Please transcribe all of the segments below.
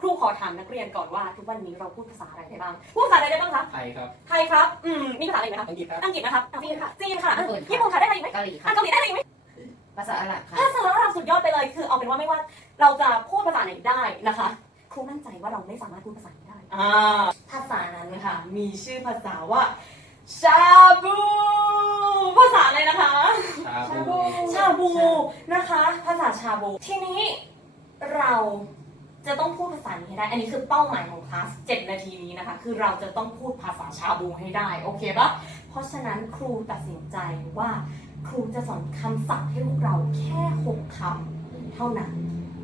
ครูขอถามนักเรียนก่อนว่า ทุกวันนี้เราพูดภาษาอะไรได้บ้าง พูดภาษาอะไรได้บ้างคะไทยครับ ไทยครับอืมมีภาษาอะไรอีกไหมคะอังกฤษครับ อังกฤษนะครับจีนค่ะจีนค่ะญี่ปุ่นค่ะ ญี่ปุ่นค่ะได้อะไรอีกไหมเกาหลีอะค่ะเกาหลีได้อะไรอีกไหมภาษาอาหรับค่ะ ภาษาอาหรับสุดยอดไปเลยคือเอาเป็นว่าไม่ว่าเราจะพูดภาษาไหนได้นะคะครูมั่นใจว่าเราไม่สามารถพูดภาษานี้ได้อ่าภาษานั้นนะคะมีชื่อภาษาว่าชาบูภาษาอะไรนะคะ ชาบู ชาบูนะคะ ภาษาชาบู ทีนี้เรา จะต้องพูดภาษานี้ให้ได้ อันนี้คือเป้าหมายของคลาส7นาทีนี้นะคะ คือเราจะต้องพูดภาษาชาบูให้ได้ โอเคปะเพราะฉะนั้นครูตัดสินใจว่าครูจะสอนคำศัพท์ให้พวกเราแค่6คำเท่านั้น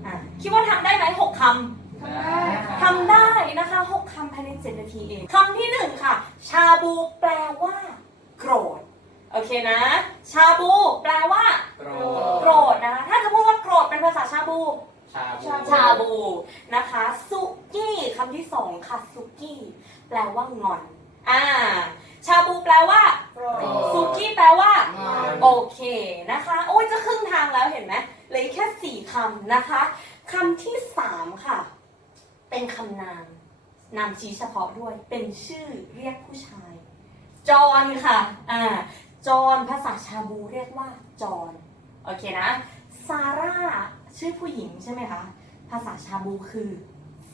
อะคิดว่าทำได้ไหม6คำได้ครับทำได้นะคะ6คำภายใน 7 นาทีเองคำที่ 1 ค่ะ ชาบูแปลว่า โกรธ โอเคนะ ชาบู แปลว่า โกรโกรธนะคะถ้าจะพูดว่าโกรธเป็นภาษาชาบู ชาบูชาบูนะคะซุกี้คำที่สองค่ะซุกี้ แปลว่างอน อ่า ชาบูแปลว่าโกรธซุกี้แปลว่างอนโอเคนะคะ โอ้ยจะครึ่งทางแล้วเห็นไหมเหลืออีกแค่สี่คำนะคะคำที่สามค่ะ เป็นคำนาม นามชี้เฉพาะด้วย เป็นชื่อเรียกผู้ชาย จอนค่ะ อ่า จอนภาษาชาบูเรียกว่าจอน โอเคนะ ซาร่า ชื่อผู้หญิงใช่ไหมคะ ภาษาชาบูคือ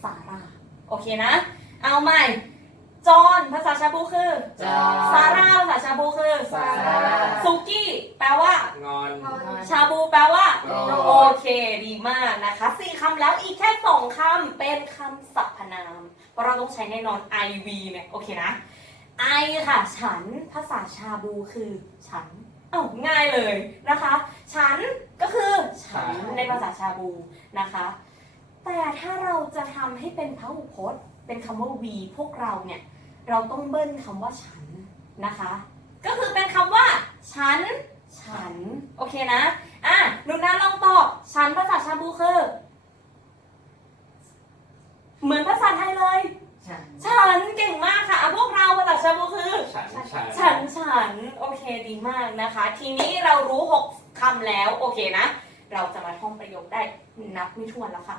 ซาร่า โอเคนะ เอาใหม่ จอนภาษาชาบูคือ จอนซาร่าภาษาชาบูคือ ซาร่าซุกี้ แปลว่า งอน ชาบูแปลว่าโกรธโอเค ดีมากนะคะสี่คำแล้วอีกแค่สองคำเป็นคำสรรพนาม เพราะเราต้องใช้แน่นอน IV เนี่ย โอเคนะ I ค่ะ ฉัน ภาษาชาบูคือ ฉัน เอ้าง่ายเลยนะคะ ฉัน ก็คือฉันฉันในภาษาชาบูนะคะ แต่ถ้าเราจะทำให้เป็นพหูพจน์ เป็นคำว่า we พวกเราเนี่ย เราต้องเบิ้ลคำว่าฉันนะคะ ก็คือเป็นคำว่า ฉัน ฉัน โอเคนะ อะหนูนาลองตอบ ฉันภาษาชาบูคือ เหมือนภาษาไทยเลย ฉัน ฉันเก่งมากค่ะอะพวกเราภาษาชาบูคือ ฉันฉันฉัน ฉัน โอเคดีมากนะคะ ทีนี้เรารู้ 6คำแล้ว โอเคนะ เราจะมาท่องประโยคได้นับไม่ถ้วนแล้วค่ะ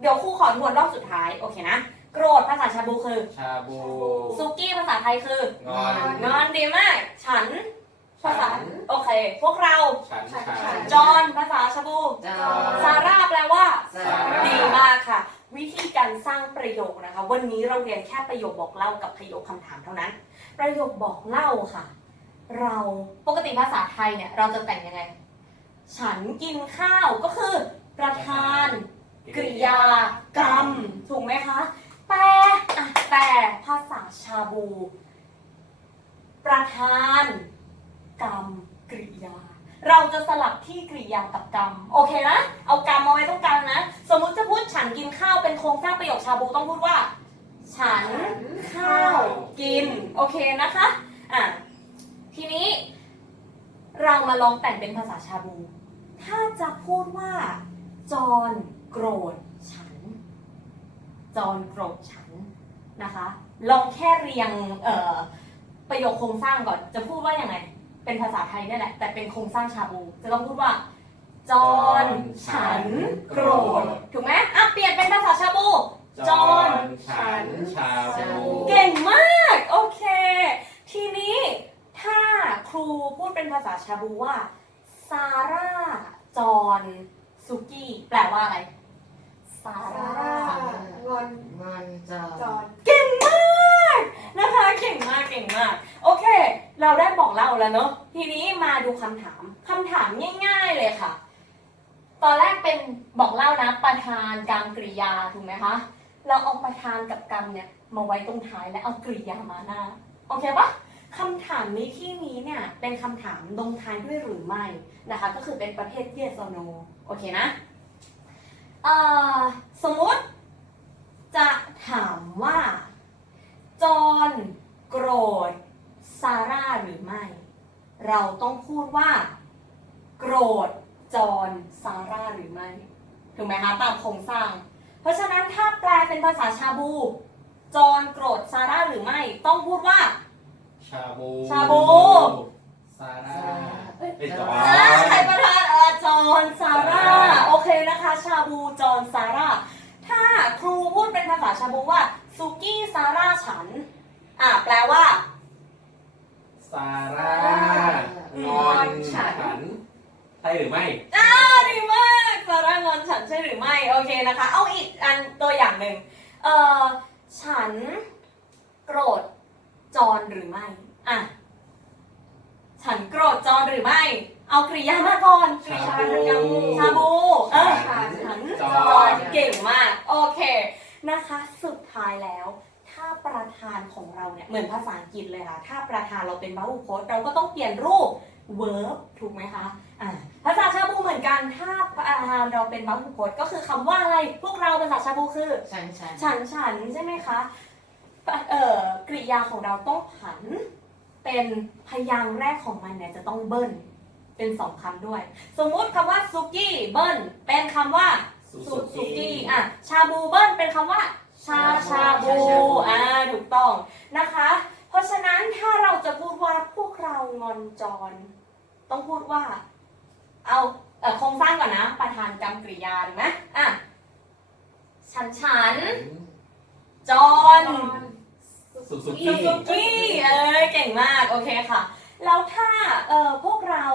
เดี๋ยวครูขอทวนรอบสุดท้ายโอเคนะ โกรธภาษาชาบูคือ ชาบู ซุกี้ภาษาไทยคืองอน งอนดีมาก ฉัน ภาษา ฉัน โอเค พวกเรา ฉันฉันจอนภาษาชาบู จอนซาร่าแปลว่า ซาร่า ดีมากค่ะ วิธีการสร้างประโยคนะคะ วันนี้เราเรียนแค่ประโยคบอกเล่ากับประโยคคำถามเท่านั้น ประโยคบอกเล่าค่ะ เราปกติภาษาไทยเนี่ย เราจะแต่งยังไง ฉันกินข้าวก็คือ ประธาน กริยากรรม ถูกไหมคะ แต่อะแต่ภาษาชาบู ประธาน กรรม กริยา เราจะสลับที่กริยากับกรรม โอเคนะ เอากรรมมาไว้ตรงกลางนะ สมมุติจะพูดฉันกินข้าวเป็นโครงสร้างประโยคชาบูต้องพูดว่า ฉันข้าวกิน โอเคนะคะ อะ ทีนี้เรามาลองแต่งเป็นภาษาชาบู ถ้าจะพูดว่า จอนโกรธฉัน จอนโกรธฉันนะคะ ลองแค่เรียงเอ่อประโยคโครงสร้างก่อน จะพูดว่าอยังไง เป็นภาษาไทยนี่แหละ แต่เป็นโครงสร้างชาบู จะต้องพูดว่า จอนฉันโกรธ ถูกไหมอะเปลี่ยนเป็นภาษาชาบู จอนฉันชาบู เก่งมาก โอเค ทีนี้ถ้าครูพูดเป็นภาษาชาบูว่าร่า จอนซุกี้ แป ลว่าอะไรซาซาร่าร่างอนงอนจอนจอนเก่งมากนะคะ เก่งมากเก่งมาก โอเค เราได้บอกเล่าแล้วเนอะทีนี้มาดูคำถามคำถามง่ายๆเลยค่ะ ตอนแรกเป็นบอกเล่านะประธานกรรมกริยาถูกไหมคะ เราเอาประธานกับกรรมเนี่ยมาไว้ตรงท้ายและเอากริยามาหน้าโอเคปะคำถามในที่นี้เนี่ยเป็นคำถามลงท้ายด้วยหรือไม่นะคะ ก็คือเป็นประเภท yes or no โอเคนะ เอ่อสมมติ จะถามว่า จอห์นโกรธซาร่าหรือไม่ เราต้องพูดว่า โกรธจอห์นซาร่าหรือไม่ ถูกไหมคะตามโครงสร้าง เพราะฉะนั้นถ้าแปลเป็นภาษาชาบู จอห์นโกรธซาร่าหรือไม่ ต้องพูดว่า ชาบู ชาบู ซาร่าเอ้ยจอ อ่าน ใครประธานเออจอห์นซาร่าโอเคนะคะ ชาบูจอห์นซาร่า ถ้าครูพูดเป็นภาษาชาบูว่าซุกี้ซาร่าฉัน อะแปลว่า ซาร่างอนฉันใช่หรือไม่อ้าดีมากซาร่างอนฉันใช่หรือไม่ โอเคนะคะ เอาอีกอันตัวอย่างหนึ่งเออฉันโกรธจอนหรือไม่ อะ ฉันโกรธจอนหรือไม่ เอากริยามาก่อนกริยาชาบูกริยาชาบูเออฉันฉันจจออนนเก่งมาก โอเคนะคะ สุดท้ายแล้ว ถ้าประธานของเราเนี่ยเหมือนภาษาอังกฤษเลยค่ะถ้าประธานเราเป็นพหูพจน์เราก็ต้องเปลี่ยนรูป verb ถูกไหมคะอ่าภาษาชาบูเหมือนกันถ้าประธานเราเป็นพหูพจน์ก็คือคำว่าอะไรพวกเราภาษาชาบูคือฉันฉันฉันฉันใช่ไหมคะปะเอ่อกริยาของเราต้องผันเป็นพยางค์แรกของมันเนี่ยจะต้องเบิ้ล เป็นสองคำด้วย สมมุติคำว่าซุกี้เบิ้ลเป็นคำว่าสุสุสุสุกี้กี้อะชาบูเบิ้ลเป็นคำว่า ชาชาบูอ่าถูกต้องนะคะ เพราะฉะนั้นถ้าเราจะพูดว่าพวกเรางอนจร ต้องพูดว่า เอาเอ่อโครงสร้างก่อนนะ ประธานกรรมกริยาถูกไหมอะฉันฉันจอนสุสุซูกี้ซูกี้เอ้ยเก่งมาก โอเคค่ะ แล้วถ้าเอ่อพวกเรา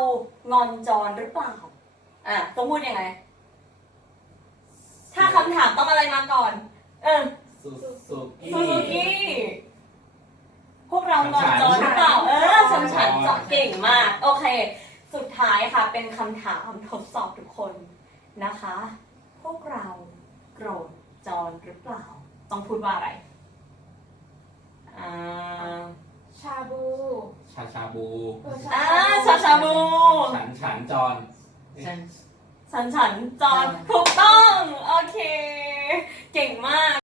งอนจอนหรือเปล่าอะต้องพูดยังไง ถ้าคำถามต้องอะไรมาก่อน เออสุสุกี้ซูซูกี้พวกเรางอนจอนหรือเปล่า เออฉันฉันจอนเก่งมาก โอเค สุดท้ายค่ะ เป็นคำถามทดสอบทุกคนนะคะ พวกเราโกรธจอนหรือเปล่า ต้องพูดว่าอะไร ชาชาบูเอออ่าชาชาบูฉันฉันจอนฉันฉันฉันจอนจอนถูกต้อง โอเค เก่งมาก